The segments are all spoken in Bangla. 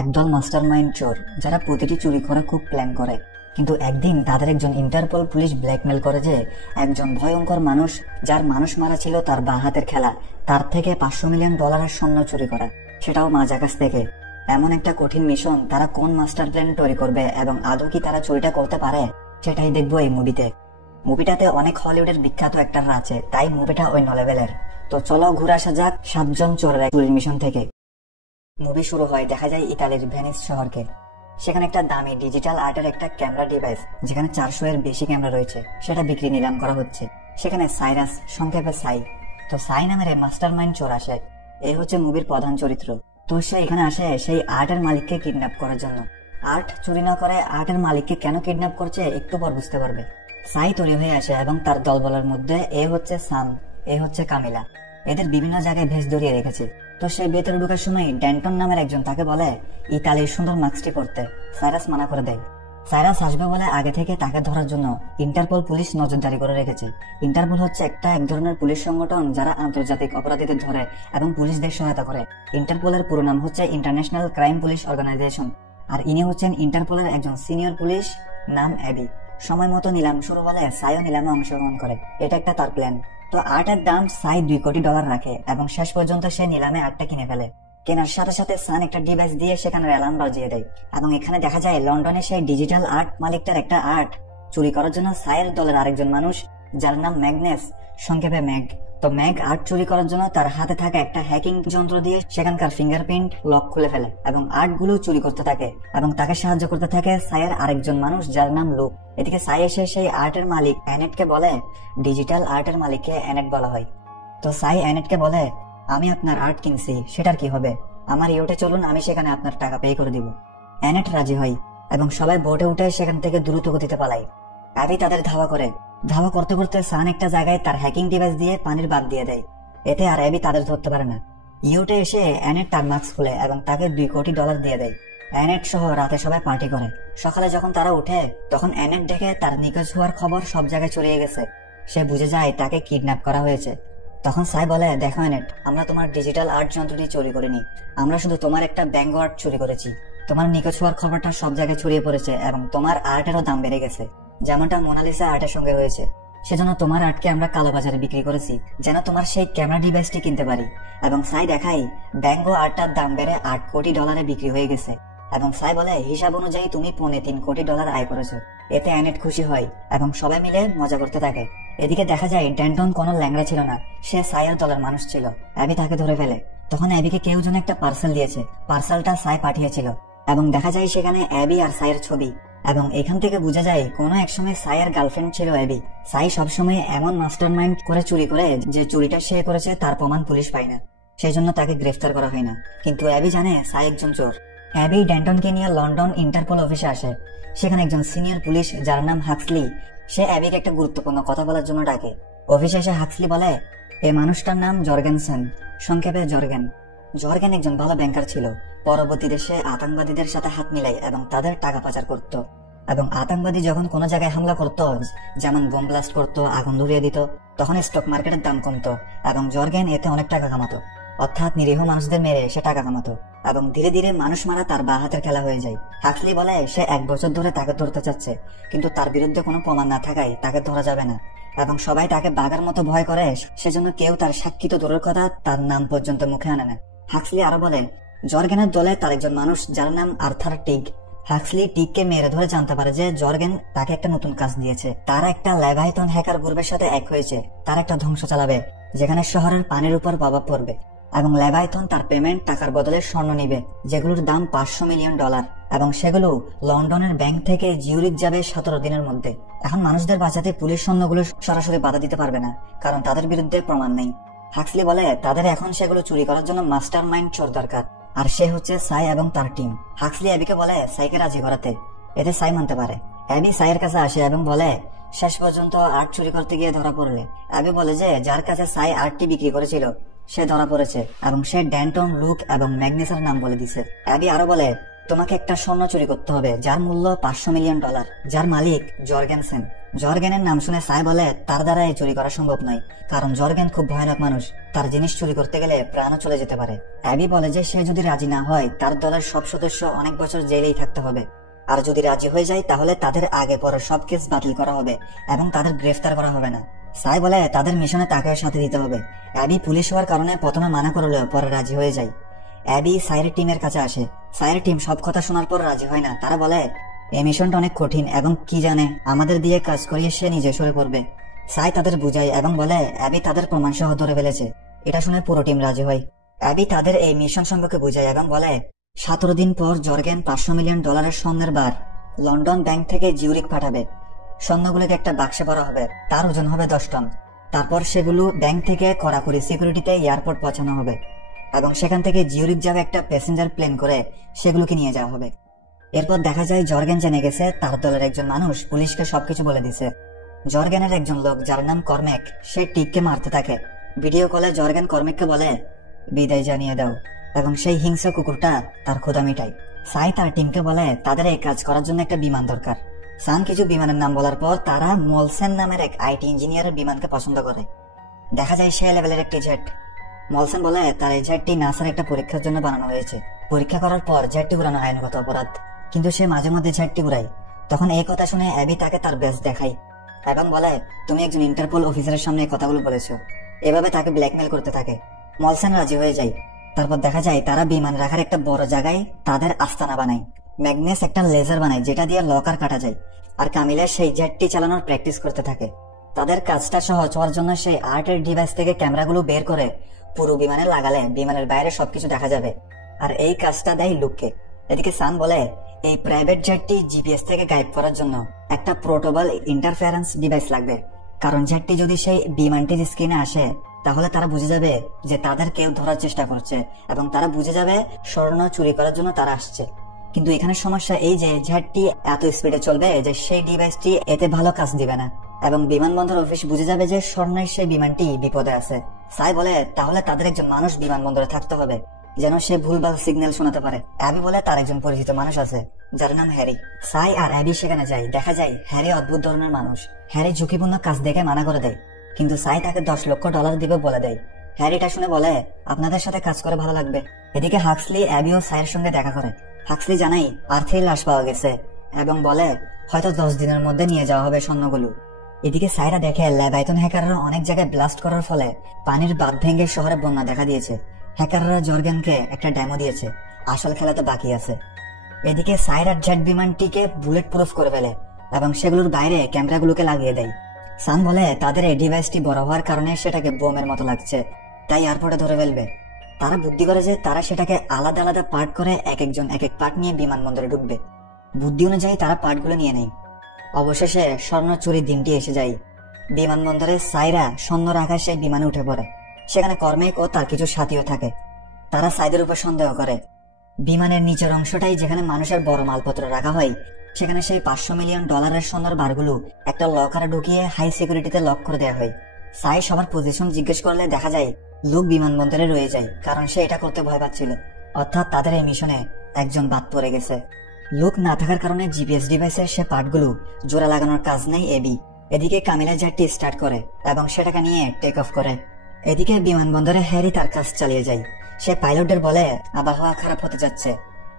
একদল মাস্টারমাইন্ড চোর যারা প্রতিটি চুরি করে খুব প্ল্যান করে। কিন্তু একদিন তাদের একজন ইন্টারপোল পুলিশ ব্ল্যাকমেল করে যে একজন ভয়ঙ্কর মানুষ, যার মানুষ মারা ছিল তার বাঁ হাতের খেলা, তার থেকে $500 মিলিয়ন স্বর্ণ চুরি করা, সেটাও মাঝ আকাশ থেকে। এমন একটা কঠিন মিশন, তারা কোন মাস্টার প্ল্যান তৈরি করবে এবং আদৌ কি তারা চুরিটা করতে পারে, সেটাই দেখবো এই মুভিতে। মুভিটাতে অনেক হলিউডের বিখ্যাত অ্যাক্টররা আছে, তাই মুভিটা অন্য লেভেলের। তো চলো ঘুরে আসা যাক 7 জন চোরের চুরির মিশন থেকে। মুভি শুরু হয়, দেখা যায় ইতালির ভেনিস শহরকে। সেখানে একটা দামি ডিজিটাল আর্টের একটা ক্যামেরা ডিভাইস, যেখানে 400 এর বেশি ক্যামেরা রয়েছে, সেটা বিক্রি নিলাম করা হচ্ছে। সেখানে সাইরাস, সংক্ষেপে সাই। তো সাই নামের মাস্টার মাইন্ড চোর আসে। এই হচ্ছে মুভির প্রধান চরিত্র। তো সে এখানে আসে সেই আর্টের মালিককে কিডন্যাপ করার জন্য। আর্ট চুরি না করে আর্টের মালিককে কেন কিডন্যাপ করছে একটু পর বুঝতে পারবে। সাই তৈরি হয়ে আসে এবং তার দলবলের মধ্যে এ হচ্ছে সাম, এ হচ্ছে কামিলা। এদের বিভিন্ন জায়গায় ভেস ধরিয়ে রেখেছে। তো সে ভেতরে ঢোকার সময় ড্যান্টন নামের একজন তাকে বলে ইতালির সুন্দর মাস্কটি করতে। সাইরাস মানা করে দেয়। সাইরাস আসবে বলে আগে থেকে তাকে ধরার জন্য ইন্টারপোল পুলিশ নজরদারি করে রেখেছে। ইন্টারপোল হচ্ছে এক ধরনের পুলিশ সংগঠন যারা আন্তর্জাতিক অপরাধীদের ধরে এবং পুলিশদের সহায়তা করে। ইন্টারপোলের পুরো নাম হচ্ছে ইন্টারন্যাশনাল ক্রাইম পুলিশ অর্গানাইজেশন। আর ইনি হচ্ছেন ইন্টারপোলের একজন সিনিয়র পুলিশ, নাম অ্যাবি। সময় মতো নিলাম শুরু হলে সাইও নিলামে অংশগ্রহণ করে। এটা একটা তার প্ল্যান। তো আর্টের দাম সাই $2 কোটি রাখে এবং শেষ পর্যন্ত সে নিলামে আর্টটা কিনে ফেলে। কেনার সাথে সাথে সান একটা ডিভাইস দিয়ে সেখানে অ্যালার্ম বাজিয়ে দেয় এবং এখানে দেখা যায় লন্ডনে সেই ডিজিটাল আর্ট মালিকটার একটা আর্ট চুরি করার জন্য সাইয়ের দলের আরেকজন মানুষ, যার নাম ম্যাগনেস, সংক্ষেপে ম্যাগ। তো ম্যাগ আর্ট চুরি করার জন্য তার হাতে থাকা একটা হ্যাকিং যন্ত্র দিয়ে সেখানকার ফিঙ্গারপ্রিন্ট লক খুলে ফেলে এবং আর্ট গুলো চুরি করতে থাকে এবং তাকে সাহায্য করতে থাকে সাইয়ের আরেকজন মানুষ, যার নাম লুক। এদিকে সাই এসে সেই আর্টের মালিক অ্যানেটকে বলে, ডিজিটাল আর্টের মালিককে অ্যানেট বলা হয়। তো সাই অ্যানেটকে বলে, আমি আপনার আর্ট কিনছি, সেটার কি হবে? আমার ইউটে চলুন, আমি সেখানে আপনার টাকা পে করে দিব। অ্যানেট রাজি হয় এবং সবাই বোটে উঠে সেখান থেকে দ্রুত গতিতে পালায়। অ্যাবি তাদের ধাওয়া করে। ধাওয়া করতে করতে সান একটা জায়গায় তার হ্যাকিং ডিভাইস দিয়ে পানির বাদ দিয়ে দেয়। এতে আর অ্যাবি তাদের ধরতে পারে না। ইউটে এসে অ্যানেট তার মাস্ক খুলে এবং তাকে $2 কোটি দিয়ে দেয়। অ্যানেট সহ রাতে সবাই পার্টি করে। সকালে যখন তারা উঠে তখন অ্যানেট দেখে তার নিখোঁজ হওয়ার খবর সব জায়গায় ছড়িয়ে গেছে। সে বুঝে যায় তাকে কিডন্যাপ করা হয়েছে। তখন সাই বলে, দেখো অ্যানেট, আমরা তোমার ডিজিটাল আর্ট যন্ত্রটি চুরি করিনি, আমরা শুধু তোমার একটা ব্যাঙ্গো আর্ট চুরি করেছি। তোমার নিখোঁজ হওয়ার খবরটা সব জায়গায় ছড়িয়ে পড়েছে এবং তোমার আর্টেরও দাম বেড়ে গেছে, যেমনটা মোনালিসা আর্টের সঙ্গে হয়েছে। সেজন্য তোমার আর্টকে আমরা কালোবাজারে বিক্রি করেছি, যেন তোমার সেই ক্যামেরা ডিভাইসটি কিনতে পারি। এবং সাই দেখাই ব্যাঙ্গো আর্টটার দাম বেড়ে $8 কোটি বিক্রি হয়ে গেছে। এবং সাই বলে, হিসাব অনুযায়ী তুমি $3.25 কোটি আয় করেছো। এতে অ্যানেট খুশি হয় এবং সবাই মিলে মজা করতে থাকে। এদিকে দেখা যায় ড্যান্টন কোনো ল্যাংড়া ছিল না, সে সাইয়ের দলের মানুষ ছিল। অ্যাবি তাকে ধরে ফেলে। তখন অ্যাবিকে কেউ যেন একটা পার্সেল দিয়েছে, পার্সেলটা সাই পাঠিয়েছিল এবং দেখা যায় সেখানে অ্যাবি আর সাইয়ের ছবি। এবং এখান থেকে বোঝা যায় কোনো এক সময় সাইয়ের গার্লফ্রেন্ড ছিল অ্যাবি। সাই সবসময় এমন মাস্টারমাইন্ড করে চুরি করে যে চুরিটা সে করেছে তার প্রমাণ পুলিশ পায় না, সেই জন্য তাকে গ্রেফতার করা হয় না। কিন্তু অ্যাবি জানে সাই একজন চোর। অ্যাবি ড্যান্টনকে নিয়ে লন্ডন ইন্টারপোল অফিসে আসে। সেখানে একজন সিনিয়র পুলিশ, যার নাম হাক্সলি, সে অ্যাবিকে একটা গুরুত্বপূর্ণ কথা বলার জন্য ডাকে। অফিসে এসে হাক্সলি বলে, এই মানুষটার নাম জর্গেনসেন, সংক্ষেপে জর্গেন। জর্গেন একজন ভালো ব্যাংকার ছিল। পরবর্তী দেশে আতঙ্কবাদীদের সাথে হাত মিলাই এবং তাদের টাকা পাচার করত। এবং আতঙ্কবাদী যখন কোনো জায়গায় হামলা করত, যেমন বোম ব্লাস্ট করত, আগুন ধরিয়ে দিত, তখন স্টক মার্কেটের দাম কমতো এবং জর্গেন এতে অনেক টাকা কামাতো। অর্থাৎ নিরীহ মানুষদের মেরে সে টাকা কামাতো এবং ধীরে ধীরে মানুষ মারা তার বা হাতের খেলা হয়ে যায়। হাক্সলি বলে সে 1 বছর ধরে তাকে ধরতে চাচ্ছে, কিন্তু তার বিরুদ্ধে কোনো প্রমাণ না থাকায় তাকে ধরা যাবে না এবং সবাই তাকে বাঘার মতো ভয় করে, সেজন্য কেউ তার সাক্ষী তো দূরের কথা, তার নাম পর্যন্ত মুখে আনে না। হাক্সলি আরো বলে, জর্গেনের দলে তার একজন মানুষ, যার নাম আর্থার টিগ। হাক্সলি টিগকে মেরে ধরে জানতে পারে যে জর্গেন তাকে একটা নতুন কাজ দিয়েছে। তারা একটা লেভাইথন হ্যাকার গ্রুপের সাথে এক হয়েছে। তারা একটা ধ্বংস চালাবে যেখানে শহরের পানির উপর প্রভাব পড়বে এবং লেভাইথন তার পেমেন্ট টাকার বদলে স্বর্ণ নিবে, যেগুলোর দাম $500 মিলিয়ন এবং সেগুলো লন্ডনের ব্যাংক থেকে জিউরিক যাবে 17 দিনের মধ্যে। এখন মানুষদের বাঁচাতে পুলিশ স্বর্ণগুলো সরাসরি বাধা দিতে পারবে না, কারণ তাদের বিরুদ্ধে প্রমাণ নেই। হাক্সলি বলে তাদের এখন সেগুলো চুরি করার জন্য মাস্টার মাইন্ড চোর দরকার, আর সে হচ্ছে সাই এবং তার টিম। হাক্সলি অ্যাবিকে বলে সাইকে রাজি করাতে, এতে সাই মানতে পারে। অ্যাবি সাইয়ের কাছে আসে এবং বলে, শেষ পর্যন্ত আর্ট চুরি করতে গিয়ে ধরা পড়লে। অ্যাবি বলে যে যার কাছে সাই আর্টটি বিক্রি করেছিল সে ধরা পড়েছে এবং সে ড্যান্টন, লুক এবং ম্যাগনেসের নাম বলে দিছে। অ্যাবি আরো বলে তোমাকে একটা স্বর্ণ চুরি করতে হবে যার মূল্য $500 মিলিয়ন, যার মালিক জর্গেনসেন। জর্গেনের নাম শুনে সাই বলে তার দ্বারা এই চুরি করা সম্ভব নয়, কারণ জর্গেন খুব ভয়ানক মানুষ, তার জিনিস চুরি করতে গেলে প্রাণও চলে যেতে পারে। অ্যাবি বলে যে সে যদি রাজি না হয় তার দলের সব সদস্য অনেক বছর জেলেই থাকতে হবে, আর যদি রাজি হয়ে যায় তাহলে তাদের আগে পরে সব কেস বাতিল করা হবে এবং তাদের গ্রেফতার করা হবে না। সাই বলে তাদের মিশনে তাকেও সাথে দিতে হবে। অ্যাবি পুলিশ হওয়ার কারণে প্রথমে মানা করলেও পরে রাজি হয়ে যায়। অ্যাবি সাইয়ের টিমের কাছে আসে। সাইয়ের টিম সব কথা শোনার পর রাজি হয় না। তারা বলে এই মিশনটা অনেক কঠিন এবং কি জানে আমাদের দিয়ে কাজ করিয়ে সে নিজে সরে পড়বে। সাই তাদের বুঝায় এবং বলে অ্যাবি তাদের প্রমাণ সহ ধরে ফেলেছে। এটা শুনে পুরো টিম রাজি হয়। অ্যাবি তাদের এই মিশন সম্পর্কে বুঝায় এবং বলে 17 দিন পর জর্গেন $500 মিলিয়ন স্বর্ণের বার লন্ডন ব্যাংক থেকে জিউরিক পাঠাবে। স্বর্ণগুলোকে একটা বাক্সে ভরা হবে, তার ওজন হবে 10 টন। তারপর সেগুলো ব্যাংক থেকে কড়াকড়ি সিকিউরিটিতে এয়ারপোর্ট পৌঁছানো হবে এবং সেখান থেকে জিউরিক যাবে একটা প্যাসেঞ্জার প্লেন করে সেগুলোকে নিয়ে যাওয়া হবে। এরপর দেখা যায় জর্গেন জেনে গেছে তার দলের একজন মানুষ পুলিশকে সবকিছু বলে দিছে। জর্গেনের একজন লোক যার নাম কর্মেক, সে টিককে মারতে থাকে। ভিডিও কলে জর্গেন কর্মেককে বলে বিদায় জানিয়ে দাও এবং সেই হিংস্র কুকুরটা তার ক্ষুধা মিটায়। সাই তার টিমকে বলে তাদের এই কাজ করার জন্য একটা বিমান দরকার। সান কিছু বিমানের নাম বলার পর তারা মলসেন নামের এক আইটি ইঞ্জিনিয়ারের বিমানকে পছন্দ করে। দেখা যায় সে লেভেলের একটি জেট। মলসেন বলে তার এই জেটটি নাসার একটা পরীক্ষার জন্য বানানো হয়েছে। পরীক্ষা করার পর জেটটি উড়ানো আইনগত অপরাধ, কিন্তু সে মাঝে মধ্যে জেটটি উড়ায়। তখন এই কথা শুনে অ্যাবি তাকে তার বেস দেখায় এবং বলে তুমি একজন ইন্টারপোল অফিসারের সামনে এই কথাগুলো বলেছো। এভাবে তাকে ব্ল্যাকমেল করতে থাকে। মলসেন রাজি হয়ে যায়। তারপর দেখা যায় তারা বিমান রাখার একটা বড় জায়গায় তাদের আস্তানা বানায়। ম্যাগনেস একটা লেজার বানায় যেটা দিয়ে লকার কাটা যায়, আর কামিলা সেই জেটটি চালানোর প্র্যাকটিস করতে থাকে। তাদের কাজটা সহজ হওয়ার জন্য সেই আর্টের ডিভাইস থেকে ক্যামেরাগুলো বের করে পুরো বিমানে লাগালে বিমানের বাইরে সবকিছু দেখা যাবে, আর এই কাজটা দেয় লুককে। এদিকে সান বলে এই প্রাইভেট জেটটি জিপিএস থেকে গায়েব করার জন্য একটা পোর্টেবল ইন্টারফারেন্স ডিভাইস লাগবে, কারণ জেটটি যদি সেই বিমানটির স্ক্রিনে আসে তাহলে তারা বুঝে যাবে যে তাদের কেউ ধরার চেষ্টা করছে এবং তারা বুঝে যাবে স্বর্ণ চুরি করার জন্য তারা আসছে। কিন্তু এখানে সমস্যা এই যে জেটটি এত স্পিডে চলবে যে সেই ডিভাইসটি এতে ভালো কাজ দিবে না এবং বিমানবন্দর অফিস বুঝে যাবে যে স্বর্ণের সেই বিমানটি বিপদে আছে। সাই বলে তাহলে তাদের একজন মানুষ বিমানবন্দরে থাকতে হবে যেন সে ভুলভাল সিগন্যাল শোনাতে পারে। অ্যাবি বলে তার একজন পরিচিত মানুষ আছে যার নাম হ্যারি। সাই আর অ্যাবি সেখানে যায়। দেখা যায় হ্যারি অদ্ভুত ধরনের মানুষ। হ্যারি ঝুঁকিপূর্ণ কাজ দেখে মানা করে দেয়, কিন্তু সাই তাকে $10 লক্ষ দিবে বলে দেয়। হ্যারিটা শুনে বলে আপনাদের সাথে কাজ করে ভালো লাগবে। এদিকে হাক্সলি অ্যাবি ও সাইয়ের সঙ্গে দেখা করে। হাক্সলি জানাই আর্থের লাশ পাওয়া গেছে এবং বলে হয়তো 10 দিনের মধ্যে নিয়ে যাওয়া হবে স্বর্ণগুলো। এদিকে সাইরা দেখে লেভাইথন হ্যাকাররা অনেক জায়গায় ব্লাস্ট করার ফলে পানির বাঁধ ভেঙে শহরে বন্যা দেখা দিয়েছে। হ্যাকাররা জর্গেনকে একটা ডেমো দিয়েছে, আসল খেলা তো বাকি আছে। এদিকে সাইরার জেট বিমানটিকে বুলেট প্রুফ করে ফেলে এবং সেগুলোর বাইরে ক্যামেরাগুলোকে লাগিয়ে দেয়। সান বলে তাদের এই ডিভাইসটি বড় হওয়ার কারণে সেটাকে বোমের মতো লাগছে, তাই এয়ারপোর্টে ধরে ফেলবে। তারা বুদ্ধি করে যে তারা সেটাকে আলাদা আলাদা পার্ট করে এক একজন এক এক পার্ট নিয়ে বিমানবন্দরে ঢুকবে। বুদ্ধি অনুযায়ী তারা পার্টগুলো নিয়ে নেয়। অবশেষে স্বর্ণ চুরির দিনটি এসে যায়। বিমানবন্দরে সাইরা স্বর্ণ রাখা সেই বিমানে উঠে পড়ে। সেখানে কর্মেক ও তার কিছু সাথীও থাকে। তারা সাইদের উপর সন্দেহ করে। বিমানের নিচের অংশটাই যেখানে মানুষের বড় মালপত্র রাখা হয় সেখানে সেই $500 মিলিয়ন স্বর্ণের বারগুলো একটা লকারে ঢুকিয়ে হাই সিকিউরিটিতে লক করে দেওয়া হয়। সাই সবার পজিশন জিজ্ঞেস করলে দেখা যায় লোক বিমানবন্দরে রয়ে যায়, কারণ সে এটা করতে ভয় পাচ্ছিল। অর্থাৎ তাদের এই মিশনে একজন বাদ পড়ে গেছে। লোক না থাকার কারণে জিপিএস ডিভাইসের সে পার্টগুলো জোড়া লাগানোর কাজ নেই এবি। এদিকে কামিলা জেটটি স্টার্ট করে এবং সেটাকে নিয়ে টেক অফ করে। এদিকে বিমানবন্দরে হ্যারি তার কাজ চালিয়ে যায়। সে পাইলটদের বলে আবহাওয়া খারাপ হতে যাচ্ছে।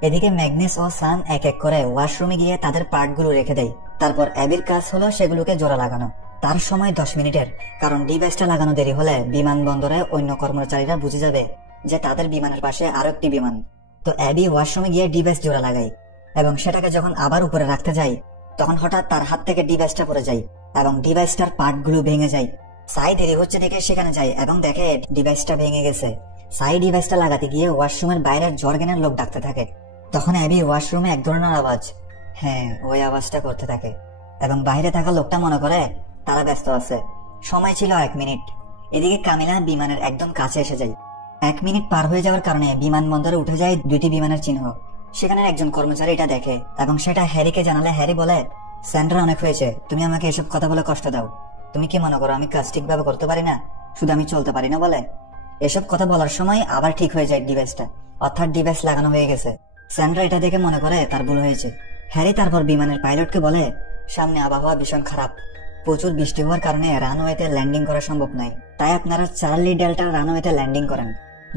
এদিকে ম্যাগনেস ও সান এক এক করে ওয়াশরুমে গিয়ে তাদের পার্টগুলো রেখে দেয়। তারপর অ্যাবির কাজ হলো সেগুলোকে জোড়া লাগানো। তার সময় 10 মিনিটের, কারণ ডিভাইসটা লাগানো দেরি হলে বিমানবন্দরে অন্য কর্মচারীরা বুঝে যাবে যে তাদের বিমানের পাশে আরো একটি বিমান। তো অ্যাবি ওয়াশরুমে গিয়ে ডিভাইস জোড়া লাগায় এবং সেটাকে যখন আবার উপরে রাখতে যায় তখন হঠাৎ তার হাত থেকে ডিভাইসটা পড়ে যায় এবং ডিভাইসটার পার্টগুলো ভেঙে যায়। সাই দেরি হচ্ছে দেখে সেখানে যায় এবং দেখে ডিভাইসটা ভেঙে গেছে। সাই ডিভাইসটা লাগাতে গিয়ে ওয়াশরুমের বাইরের জর্গেনের লোক ডাকতে থাকে। তখন অ্যাবি ওয়াশরুমে এক ধরনের আওয়াজ, হ্যাঁ ওই আওয়াজটা করতে থাকে এবং বাইরে থাকা লোকটা মনে করে তারা ব্যস্ত আছে। সময় ছিল 1 মিনিট। এদিকে কামিলা বিমানের একদম কাছে এসে যায়। 1 মিনিট পার হয়ে যাওয়ার কারণে বিমানবন্দরে উঠে যায় 2টি বিমানের চিহ্ন। সেখানে একজন কর্মচারী এটা দেখে এবং সেটা হ্যারিকে জানালে হ্যারি বলে স্যান্ড্রা অনেক হয়েছে, তুমি আমাকে এসব কথা বলে কষ্ট দাও। তুমি কি মনে করো আমি কাজ ঠিকভাবে করতে পারি না, শুধু আমি চলতে পারি না বলে? এসব কথা বলার সময় আবার ঠিক হয়ে যায় ডিভাইসটা, অর্থাৎ ডিভাইস লাগানো হয়ে গেছে। স্যান্ড্রা এটা দেখে মনে করে তার ভুল হয়েছে। হ্যারি তারপর বিমানের পাইলটকে বলে, সামনে আবহাওয়া ভীষণ খারাপ, প্রচুর বৃষ্টি হওয়ার কারণে রানওয়েতে ল্যান্ডিং করা সম্ভব নয়, তাই আপনারা চার্লি ডেল্টার রানওয়েতে ল্যান্ডিং করেন,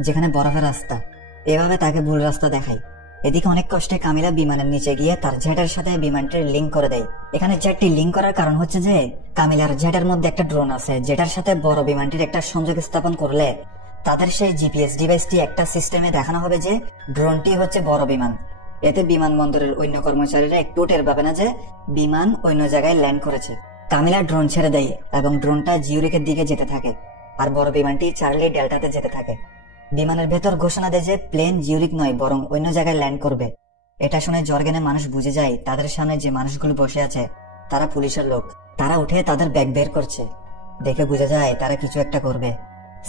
যেখানে বরফের রাস্তা। এভাবে তাকে ভুল রাস্তা দেখায়। এদিকে অনেক কষ্টে কামিলা বিমানের নিচে গিয়ে তার জেটের সাথে বিমানটির লিঙ্ক করে দেয়। এখানে জেটটি লিঙ্ক করার কারণ হচ্ছে যে কামিলার জেটের মধ্যে একটা ড্রোন আছে, যেটার সাথে বড় বিমানটির একটা সংযোগ স্থাপন করলে তাদের সেই জিপিএস ডিভাইসটি একটা সিস্টেমে দেখানো হবে যে ড্রোনটি হচ্ছে বড় বিমান। এতে বিমানবন্দরের অন্য কর্মচারীরা একটু টের পাবে না যে বিমান অন্য জায়গায় ল্যান্ড করেছে। কামিলা ড্রোন ছেড়ে দেয় এবং ড্রোনটা জিউরিকের দিকে যেতে থাকে, আর বড় বিমানটি চার্লি ডেল্টাতে যেতে থাকে। বিমানের ভেতর ঘোষণা দেয় যে প্লেন জিউরিক নয় বরং অন্য জায়গায় ল্যান্ড করবে। এটা শুনে জর্গেনের মানুষ বুঝে যায় তাদের সামনে যে মানুষগুলো বসে আছে তারা পুলিশের লোক। তারা উঠে তাদের ব্যাগ বের করছে, দেখে বুঝে যায় তারা কিছু একটা করবে।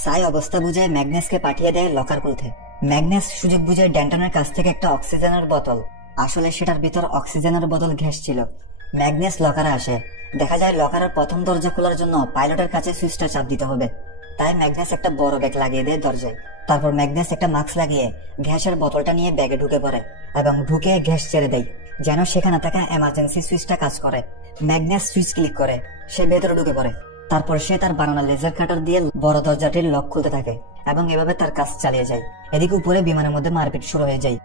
সাই অবস্থা বুঝে ম্যাগনেসকে পাঠিয়ে দেয় লকার খুলতে। ম্যাগনেস সুযোগ বুঝে ড্যান্টনের কাছ থেকে একটা অক্সিজেনের বোতল, আসলে সেটার ভিতর অক্সিজেনের বোতল গ্যাস ছিল। ম্যাগনেস লকারে আসে, দেখা যায় লকারের প্রথম দরজা খোলার জন্য পাইলটের কাছে সুইচটা চাপ দিতে হবে, তাই ম্যাগনেস একটা বড় ব্যাগ লাগিয়ে দেয় দরজায়। তারপর ম্যাগনেস একটা মাস্ক লাগিয়ে গ্যাসের বোতলটা নিয়ে ব্যাগে ঢুকে পড়ে এবং ঢুকে গ্যাস ছেড়ে দেয় যেন সেখানে থাকা এমার্জেন্সি সুইচটা কাজ করে। ম্যাগনেস সুইচ ক্লিক করে সে ভেতরে ঢুকে পড়ে। তারপর সে তার বানানো লেজার কাটার দিয়ে বড় দরজাটির লক খুলতে থাকে এবং এভাবে তার কাজ চালিয়ে যায়। এদিকে উপরে বিমানের মধ্যে মারপিট শুরু হয়ে যায়।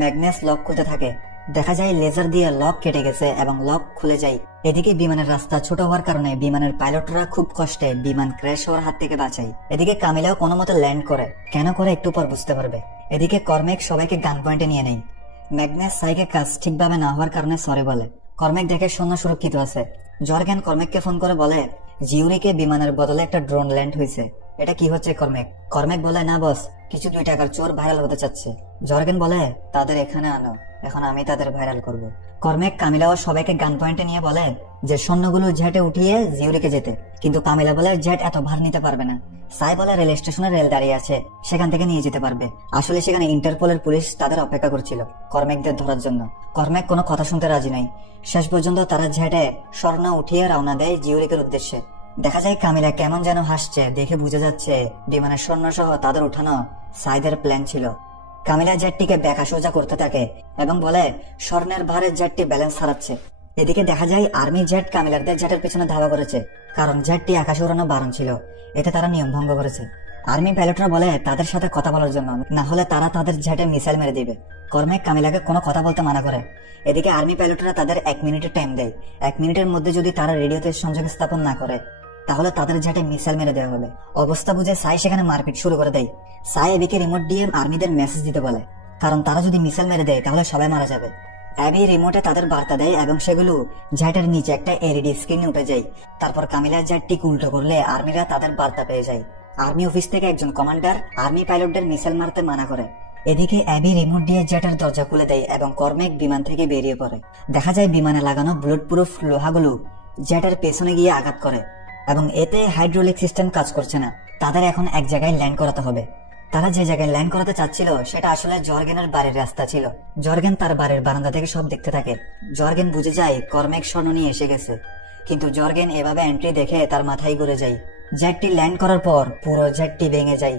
ম্যাগনেস লক খুলতে থাকে, দেখা যায় লেজার দিয়ে লক কেটে গেছে এবং লক খুলে যায়। এদিকে বিমানের রাস্তা ছোট হওয়ার কারণে বিমানের পাইলটরা খুব কষ্টে বিমান ক্র্যাশ হওয়ার হাত থেকে বাঁচায়। এদিকে কামিলাও কোনো মতে ল্যান্ড করে, কেন করে একটু পর বুঝতে পারবে। এদিকে কর্মেক সবাইকে গান পয়েন্টে নিয়ে নেয়। ম্যাগনেস সাইকে কাজ ঠিকভাবে না হওয়ার কারণে সরি বলে। কর্মেক দেখে সৈন্য সুরক্ষিত আছে। জর্গেন কর্মেককে ফোন করে বলে জিউরিকে বিমানের বদলে একটা ড্রোন ল্যান্ড হয়েছে, এটা কি হচ্ছে কর্মেক? কর্মেক বলে, না বস, কিছু 2 টাকার চোর ভাইরাল হতে চাচ্ছে। জর্গেন বলে, তাদের এখানে আনো, এখন আমি তাদের ভাইরাল করব। কর্মেক কামিলা ও সবাইকে গান পয়েন্টে নিয়ে বলে যে সৈন্যগুলো জেটে উঠিয়ে জিউরিকে যেতে, কিন্তু কামিলা বলে জেট এত ভার নিতে পারবে না। সাই বলে রেল স্টেশনে রেল দাঁড়িয়ে আছে, সেখান থেকে নিয়ে যেতে পারবে। আসলে সেখানে ইন্টারপোলের পুলিশ তাদের অপেক্ষা করছিল কর্মেকদের ধরার জন্য। কর্মেক কোনো কথা শুনতে রাজি নাই। শেষ পর্যন্ত তারা জেটে স্বর্ণ উঠিয়ে রওনা দেয় জিউরিকের উদ্দেশ্যে। দেখা যায় কামিলা কেমন যেন হাসছে, দেখে বুঝে যাচ্ছে বিমানের স্বর্ণ সহ তাদের উঠানো সাইদের প্ল্যান ছিল। কামিলা জেটটিকে বেকা সোজা করতে থাকে এবং বলে স্বর্ণের ভারে জেটটি ব্যালেন্স হারাচ্ছে। এদিকে দেখা যায় আর্মি জেট কামিলারদের জেটের পেছনে ধাওয়া করেছে, কারণ জেটটি আকাশে উড়ানো বারণ ছিল, এতে তারা নিয়ম ভঙ্গ করেছে। আর্মি পাইলটরা বলে তাদের সাথে কথা বলার জন্য, না হলে তারা তাদের জেটে মিসাইল মেরে দিবে। কর্মেক কামিলাকে কোনো কথা বলতে মানা করে। এদিকে আর্মি পাইলটরা তাদের 1 মিনিটের টাইম দেয়। 1 মিনিটের মধ্যে যদি তারা রেডিওতে সংযোগ স্থাপন না করে তাহলে তাদের জেটে মিসাইল মেরে দেওয়া হবে। অবস্থা বুঝে সাই সেখানে মারপিট শুরু করে দেয়। সাই এবিকে রিমোট দিয়ে আর্মিদের মেসেজ দিতে বলে, কারণ তারা যদি মিসাইল মেরে দেয় তাহলে সবাই মারা যাবে। অ্যাবি রিমোটে তাদের বার্তা দেয় এবং সেগুলো জেটের নিচে একটা এলইডি স্ক্রিনে উঠে যায়। তারপর কামিলার জেটটি উল্টো করলে আর্মিরা তাদের বার্তা পেয়ে যায়। আর্মি অফিস থেকে একজন কমান্ডার আর্মি পাইলটদের মিসাইল মারতে মানা করে। এদিকে অ্যাবি রিমোট দিয়ে জেটের দরজা খুলে দেয় এবং কর্মেক বিমান থেকে বেরিয়ে পড়ে। দেখা যায় বিমানে লাগানো বুলেট প্রুফ লোহাগুলো জেটের পেছনে গিয়ে আঘাত করে এবং এতে হাইড্রোলিক সিস্টেম কাজ করছে না। তাদের এখন এক জায়গায় ল্যান্ড করাতে হবে। তারা যে জায়গায় ল্যান্ড করাতে চাচ্ছিল সেটা আসলে জর্গেনের বাড়ির রাস্তা ছিল। জর্গেন তার বাড়ির বারান্দা থেকে সব দেখতে থাকে। জর্গেন বুঝে যায় কর্মেক স্বর্ণ নিয়ে এসে গেছে, কিন্তু জর্গেন এভাবে এন্ট্রি দেখে তার মাথায় ঘুরে যায়। জেটটি ল্যান্ড করার পর পুরো জেটটি ভেঙে যায়।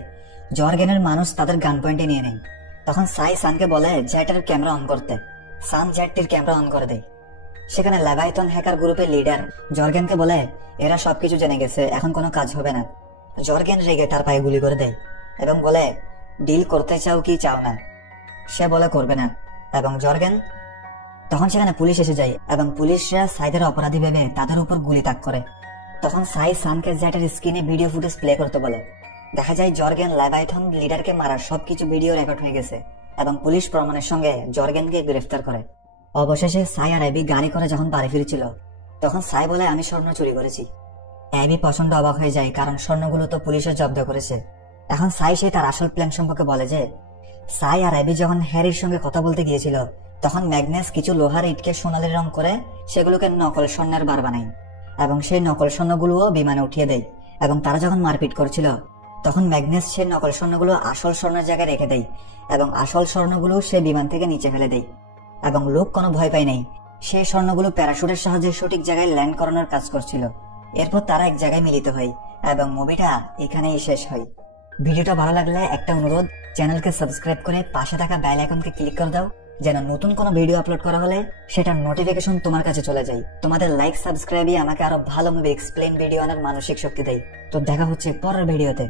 জর্গেনের মানুষ তাদের গান পয়েন্টে নিয়ে নেয়। তখন সাই সানকে বলে জেটের ক্যামেরা অন করতে। সান জেটটির ক্যামেরা অন করে দেয়। সেখানে লেভাইথন হ্যাকার গ্রুপের লিডার জর্গেনকে বলে এরা সবকিছু জেনে গেছে, এখন কোনো কাজ হবে না। জর্গেন রেগে তার পায়ে গুলি করে দেয় এবং বলে ডিল করতে চাও কি চাও না? সে বলে করবে না। এবং জর্গেন তখন সেখানে পুলিশ এসে যায় এবং পুলিশরা সাইদের অপরাধী ভেবে তাদের উপর গুলি তাক করে। তখন সাই সানকে জেটের স্ক্রিনে ভিডিও ফুটেজ প্লে করতে বলে। দেখা যায় জর্গেন লেভাইথন লিডারকে মারার সবকিছু ভিডিও রেকর্ড হয়ে গেছে এবং পুলিশ প্রমাণের সঙ্গে জর্গেনকে গ্রেফতার করে। অবশেষে সাই আর অ্যাবি গাড়ি করে যখন বাড়ি ফিরছিল তখন সাই বলে আমি স্বর্ণ চুরি করেছি। অ্যাবি প্রচন্ড অবাক হয়ে যায়, কারণ স্বর্ণগুলো তো পুলিশে জব্দ করেছে। এখন সাই সে তার আসল প্ল্যান সম্পর্কে বলে যে সাই আর অ্যাবি যখন হ্যারির সঙ্গে কথা বলতে গিয়েছিল তখন ম্যাগনেস কিছু লোহার ইটকে সোনালি রং করে সেগুলোকে নকল স্বর্ণের বার বানায় এবং সেই নকল স্বর্ণগুলোও বিমানে উঠিয়ে দেয়। এবং তারা যখন মারপিট করছিল তখন ম্যাগনেস সেই নকল স্বর্ণগুলো আসল স্বর্ণের জায়গায় রেখে দেয় এবং আসল স্বর্ণগুলো সে বিমান থেকে নিচে ফেলে দেয়। এবং লোক কোনো ভয় পায় নাই, সেই স্বর্ণগুলো প্যারাশুটের সাহায্যে সঠিক জায়গায় ল্যান্ড করানোর কাজ করছিল। এরপর তারা এক জায়গায় মিলিত হয় এবং মুভিটা এখানেই শেষ হয়। ভিডিওটা ভালো লাগলে একটা অনুরোধ, চ্যানেলকে সাবস্ক্রাইব করে পাশে থাকা বেল আইকনকে ক্লিক করে দাও যেন নতুন কোনো ভিডিও আপলোড করা হলে সেটার নোটিফিকেশন তোমার কাছে চলে যায়। তোমাদের লাইক সাবস্ক্রাইবই আমাকে আরো ভালো মুভি এক্সপ্লেন ভিডিও আনার মানসিক শক্তি দেয়। তো দেখা হচ্ছে পরের ভিডিওতে।